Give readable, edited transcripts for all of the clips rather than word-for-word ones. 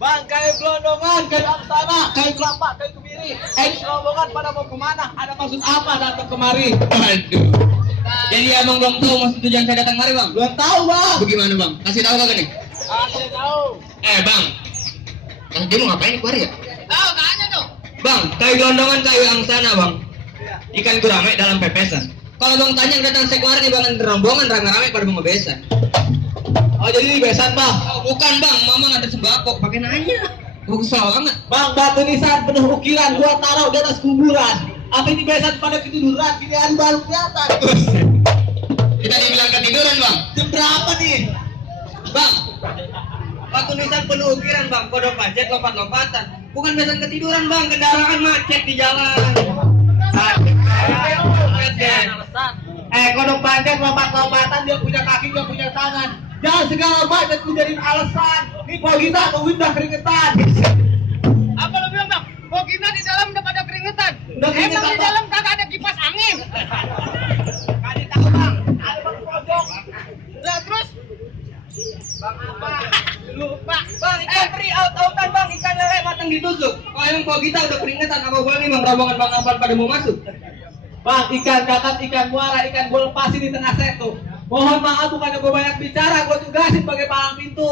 Bang, kayu gelondongan, kayu angsana, kayu kelapa, kayu kemiri. Rombongan pada mau kemana? Ada maksud apa datang kemari? Waduh. Jadi abang belum tahu maksud tujuan saya datang kemari, bang? Belum tahu, bang. Bagaimana, bang? Kasih tahu kagak nih? Kasih tahu. Bang. Kan dia mau ngapain kemari ya? Tahu, tanya dong. Bang, kayu gelondongan, kayu angsana, bang. Ikan gurame dalam pepesan. Kalau bang tanya yang datang saya kemarin nih, bang, rombongan rame-rame pada mau ngebesan. Oh, jadi ini besan, bang. Oh, bukan, bang, mama ada sembako, pakai nanya. Bagus banget. Bang, batu nisan penuh ukiran gua taruh di atas kuburan. Apa ini besan pada ketiduran? Pilihan baru kelihatan. Kita dibilang ketiduran, bang. Jam berapa nih? Bang, batu nisan penuh ukiran, bang. Kodok pacet, lompat-lompatan. Bukan besan ketiduran, bang. Kendaraan macet di jalan. Kodok pancet lompat-lompatan, dia punya kaki, dia punya tangan. Jangan segala macam menjadi alasan. Ini kalau kita udah keringetan. Apa lo bilang, Bang? Kok kita di dalam udah pada keringetan? Udah keringetan, Emang di Bang. dalam kagak ada kipas angin? Kasih tahu, bang. Ada bang pojok. Lah terus? Bang apa? Lupa. Bang, ikan teri out-outan, bang. Ikan lele matang ditusuk. Kalau emang kalau kita udah keringetan, apa boleh nih, bang? Rombongan bang Afan pada mau masuk. Bang, ikan kakap, ikan muara, ikan gue lepasin di tengah setu. Mohon maaf, bukannya gue banyak bicara, gue tugasin sebagai palang pintu.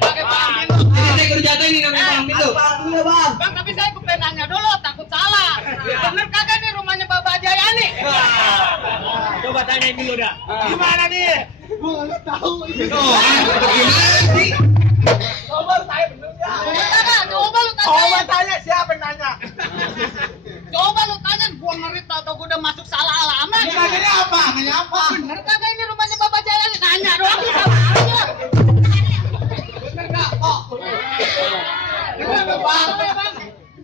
Pakai palang pintu. Jadi saya kudu jatuh ini namanya palang pintu. Palang dulu ya, bang. Bang, tapi saya bukan nanya dulu, takut salah. Bener kagak nih rumahnya Bapak Jayani? Coba tanyain dulu dah. Gimana nih? Gue nggak tahu. Gimana sih? Coba saya bener ya. Bener kagak? Coba lu Coba tanya. tanya siapa yang nanya? Coba lu tanya, gua ngerit atau gua udah masuk salah alamat. Ini nanya apa? Nanya apa? Bener kagak ini rumahnya Bapak Jayani? Nanya doang lu sama aja. Bener nggak? Oh. Bener nggak, bang? Bang.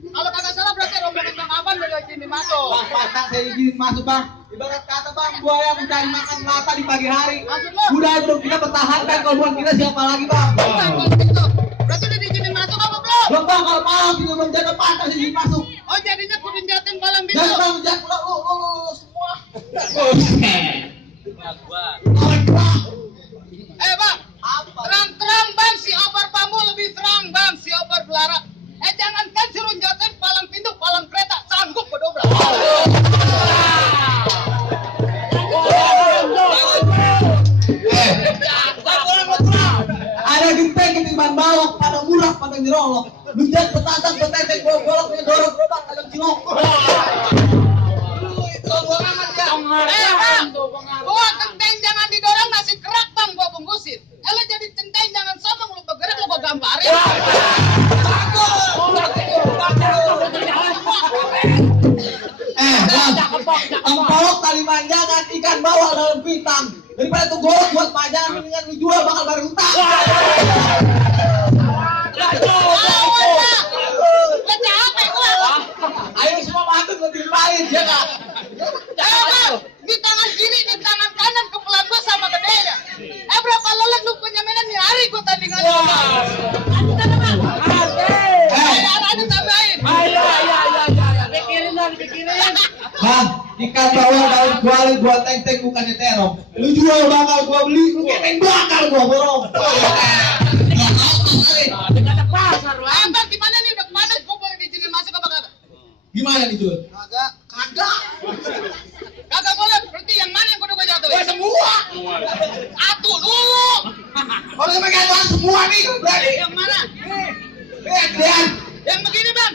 Kalau kagak salah berarti rombongan Bang Afan udah izinin masuk. Bang, pasang saya izin masuk, bang. Ibarat kata, bang, buaya mencari makan melata di pagi hari. Maksud lo? Udah hidup kita pertahankan, kalau bukan kita siapa lagi, bang? Bukan kalau gitu. Berarti udah diizinin masuk apa belum? Belum, bang, kalau malam kita belum jaga pantas izin masuk. Oh jadinya kudu jatin palang pintu. Jangan, bang, jangan pulang, lu semua. Bang, Apa? terang-terang bang si obar bambu lebih terang bang si obar belara. Jangankan suruh jatin palang pintu, palang kereta sanggup kedobrak. Ada genteng ketimbang balok, pada murah, pada nyerolok. Lu jangan petantang, petetek, bolok-bolok, dorong gerobak, ada cilok. Lu itu gua amat ya. Bang, gua centeng jangan didorong nasi kerak bang gua bungkusin. Lo jadi centeng jangan sombong lu bergerak lu gua gambarin. Bang, empolok tali manjangan, ikan bawal dalam pitang. Daripada tuh golok buat panjangan, mendingan lu jual bakal bayar hutang. Lo capek gua. Ayo semua mantep lu timpain, ya nggak? Bang, di tangan kiri, di tangan kanan kepelan gua sama gedenya. Berapa lelet lu punya mainan nih hari gua tandingan lu. Ada tambahin. Bang, ikan bawal daun kuali gua teng-teng bukannya terong. Lu jual bakal gua beli, lu keteng bakal gua borong. Bang, gimana nih udah kemana? Gua boleh diizinin masuk apa kagak? Gimana nih, Jul? Kagak. Kagak boleh. Berarti yang mana yang kudu gua jatuhin? Semua. Satu dulu. Kalau sama kayak bang semua nih, berani. Yang mana? Lihat. Yang begini bang.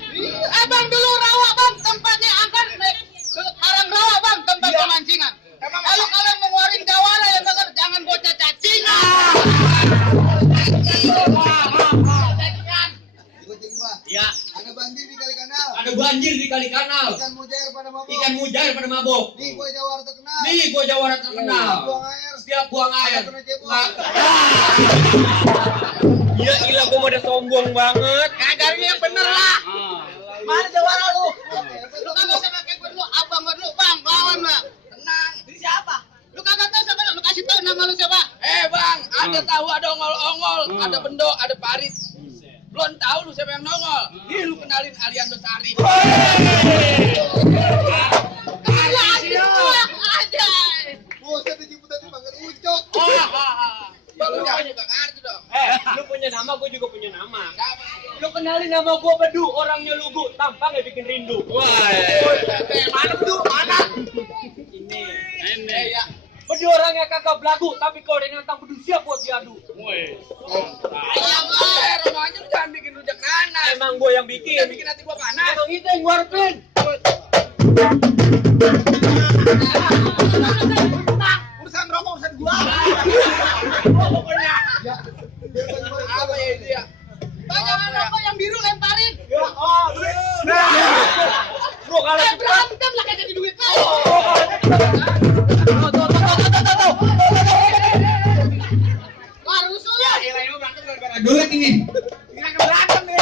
Bang dulu rawa bang tempatnya akan arang rawa bang tempat pemancingan. Kalau kalian mau ngeluarin jawara ya denger jangan bocah cacingan. Ikutin gua. Ya, Ada banjir di kali kanal. ada banjir di kali kanal. Ikan mujair pada mabuk. Ikan mujair pada mabok. Nih gua jawara terkenal. Nih gua jawara terkenal. Buang air. Setiap buang air. Kena cebol. Iya gila gua udah sombong banget. Kadarnya yang bener lah. Mana jawara lu? Lu kagak usah pakai gue dulu, abang gue dulu, bang, lawan bang. Tenang. Ini siapa? Lu kagak tahu siapa? Lu kasih tahu nama lu siapa? Bang, ada tahu ada ongol-ongol, ada bendo, ada parit. Belum tahu lu siapa yang nongol. Nih lu kenalin Aliando Sari. Aja. Buset dijemput tadi panggil ucok. Bang lu jangan juga ngerti dong. Lu punya nama, gue juga punya nama. Lu kenalin nama gue Bedu, orangnya lugu, tampang ya bikin rindu. Wah. Mana Bedu? Mana? Ini. Ya. Bedu orangnya kagak belagu, tapi kalau dia nantang Bedu siap buat diadu. Ayam rumahnya lu jangan bikin rujak nanas. Emang gue yang bikin. Jangan bikin hati gua panas. Emang itu yang gue harapin. Urusan rokok urusan gua. Pokoknya. Apa ya itu ya? Jangan rokok yang biru lemparin. Bro, kalau Berantem lah kayak jadi duit. Wah, rusuh ya. Ini berantem gara-gara Duit ini. Kita berantem nih.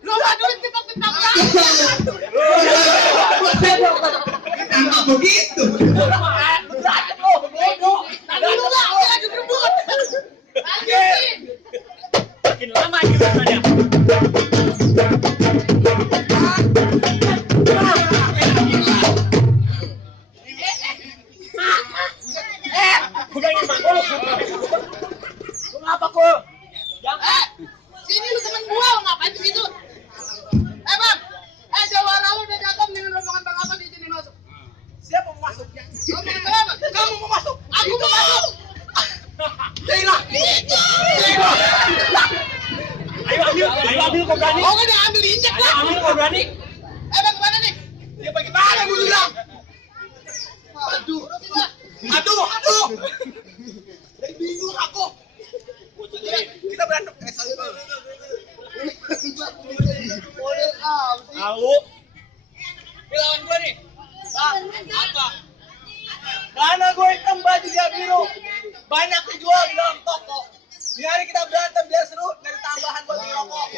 Lu mah duit cepat-cepat. Kenapa begitu? Dulu lah, dia lagi berebut. Lanjutin. makin lama gimana? Udah ngomong. Lu ngapa kok? Sini lu temen gua, lu ngapain di situ? Bang. Jawara lu udah datang dengan rombongan Bang Apa di sini masuk. Siapa mau masuk? Rombongan Bang Apa? Kamu mau masuk? Aku mau masuk. Ayo ambil kau berani. Oh, udah ambil injek Ayo lah. ambil kau berani. Bang kemana nih? Ya bagaimana gua bilang? Aduh, terusin lah. Aduh. Jadi bingung aku. Kita berantem. Tahu. Lawan gua nih. Bang, apa? Karena gue hitam baju dia biru. Banyak dijual di dalam toko. Di hari kita berantem biar seru dari tambahan buat beli rokok.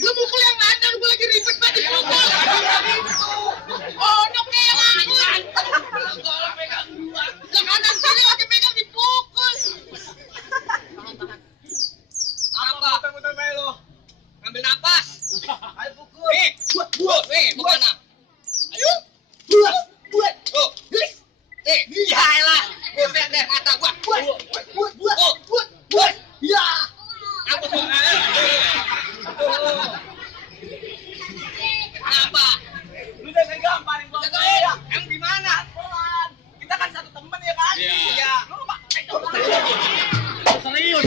Lu mukul yang mana? Lu lagi ribet banget mukul. Oh, nok pegang. Kalau pegang dua. Yang kanan sini lagi pegang dipukul. Apa? Muter-muter kayak lo. Ambil napas. Ayo pukul. Mau mana? Ayo. Buat. Oh. Ya elah. Buset deh mata gua. Buat. Ya. Apa tuh? Kenapa? Lu jangan gamparin gua. Jagain. Emang gimana? Kita kan satu temen ya kan? Iya. Lu lupa. Serius.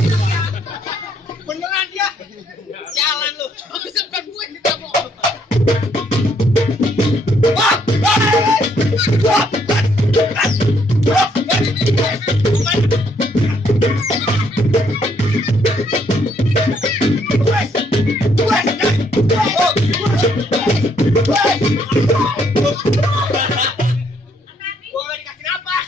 Beneran dia. Jalan lu. Bisa bukan gue yang ditabok. Gua nggak dikasih napas.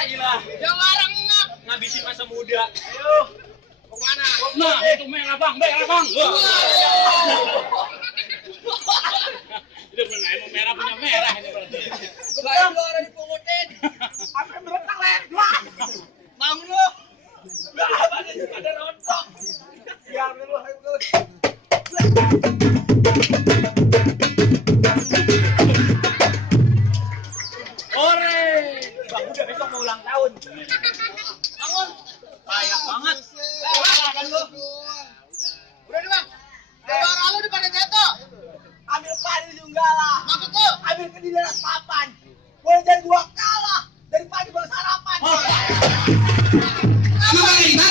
Gila. Yang larang ngap. Ngabisin masa muda. Ayo. Mau mana? Nah, itu merah bang. Udah benar, emang merah punya merah ini berarti. Kebayang lu orang dipungutin. Sampai meretak leher gua. Bangun lu. Ada rontok. Siap lu. Ore. Bang udah besok mau ulang tahun. Bangun. Sayang banget. Kan lu. Udah nih bang. Jawara lu di pada jatuh. Ambil padi juga lah. Maksud lu? Ambil ke di dalam papan. Boleh jadi gua kalah. Dari pagi baru sarapan. Lu bagaimana?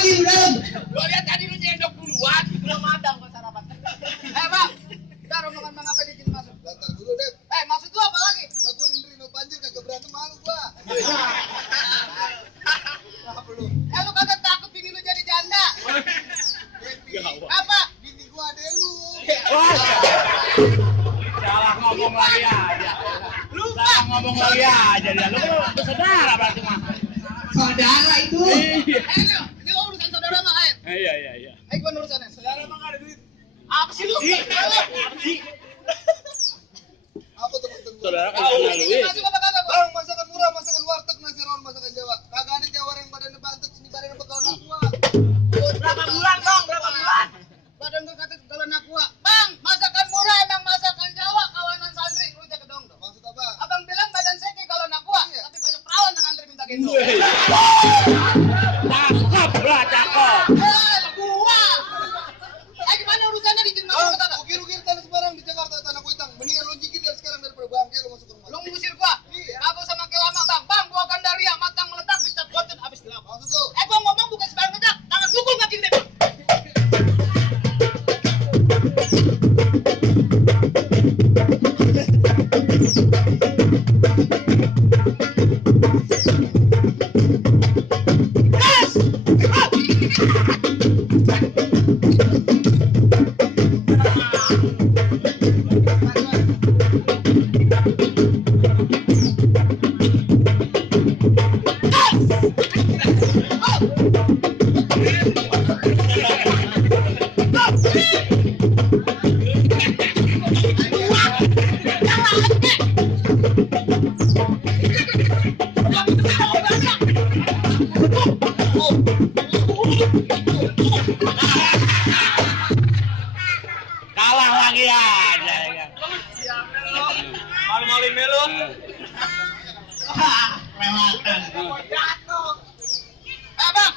Lu kagak takut bini lu jadi janda? Apa? Bini gua ada lu. Salah ngomong lagi aja. Salah ngomong lagi aja dia. Lu saudara berarti mah. Saudara itu. Ini urusan saudara mah, Air. Iya. Ayo gua urusannya. Saudara mah nggak ada duit. Apa sih lu? Apa tuh? Saudara kan nggak ada duit. Bang, masakan murah, masakan warteg, nasi rawon, masakan Jawa. Kagak ada Jawa yang badannya bantet, sini badannya bekal anak gua. Berapa bulan bang? Berapa bulan? Badan gua kata bekal anak gua. Bang, masakan murah emang masakan Jawa, kawanan santri. Lu cek dong. Maksud apa? Abang bilang badan saya kayak kalau anak gua, tapi banyak perawan yang ngantri minta gendong. Cakep lah, cakep. Gua. Gimana urusannya di Jakarta? Ukir-ukir tanah sebarang di Jakarta, tanah kuitang. Mendingan lo jikin dari sekarang daripada bangke lo masuk ke rumah. Lu ngusir gua? Aku sama kelama, Bang. Bang, gua Gandaria, matang meledak, dicap gocet habis gelap. Maksud lo? Gua ngomong bukan sebarang ledak, tangan pukul makin tembak. Kalah lagi aja. Malu-maluin melu. Lewatan. Bang.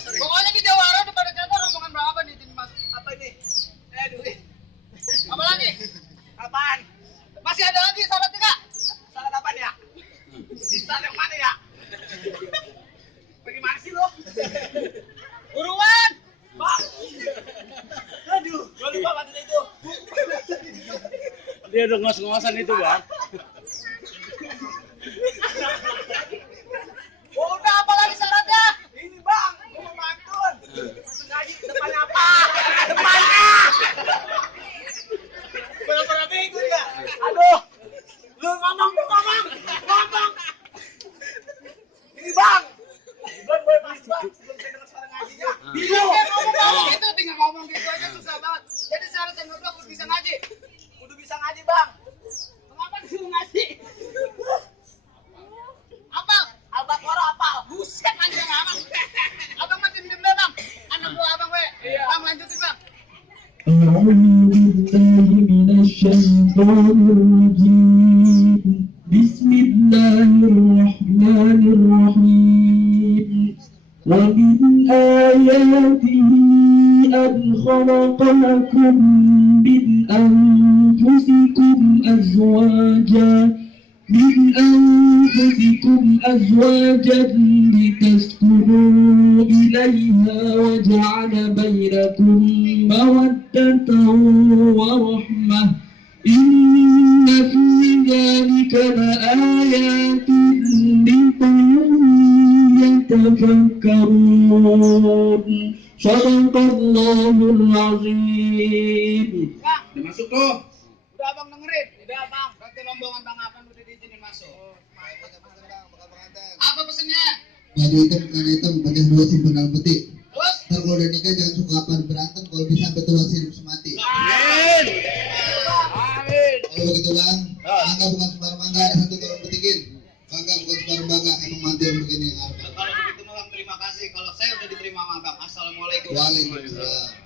Pokoknya di Jawara udah pada jatuh rombongan berapa nih tim Mas? Apa ini? Duit. Apa lagi? Apaan? Masih ada lagi syaratnya, Kak? Salah apa ya? Salah yang mana ya? Bagaimana sih lo? Buruan. Bang. Aduh, gua lupa batasnya itu. Dia udah ngos-ngosan itu, Bang. Udah apa lagi syaratnya? Ini, Bang, gua mau mantun. Mantun lagi depannya apa? Depannya. Gua pernah bingung ya. Aduh. Lu ngomong. Ini, Bang. Belum boleh masuk, Bang. Belum saya dengar suara ngajinya. Ngomong gitu, tinggal ngomong gitu aja susah banget. Jadi syarat yang kedua harus bisa ngaji. Udah bisa ngaji, Bang. Mengapa disuruh ngaji? Apa? Al-Baqarah apal. Buset anjing abang. Abang mah diem deh bang. Anak gua abang we. Bang lanjutin bang. أعوذ بالله من الشيطان الرجيم بسم الله الرحمن الرحيم ومن آياته أن خلق لكم من أنفسكم أزواجا لتسكنوا إليها وجعل بينكم مودة ورحمة إن في ذلك لآيات لقوم يتفكرون صدق الله العظيم. Bang, Udah masuk tuh. udah abang dengerin. Udah bang. Berarti rombongan bang Afan udah diizinin masuk. Apa pesennya? Baju hitam, celana hitam, pecah dua simpen dalam peti. Terus? Ntar kalau udah nikah jangan suka apaan berantem, kalau bisa betul hidup semati. Amin. Kalau begitu bang, mangga bukan sembarang mangga, ada satu tahun petikin. Bangga bukan sembarang bangga, emang mati yang begini yang harus. Kalau begitu bang, terima kasih. Kalau saya udah diterima sama bang. Assalamualaikum. Waalaikumsalam.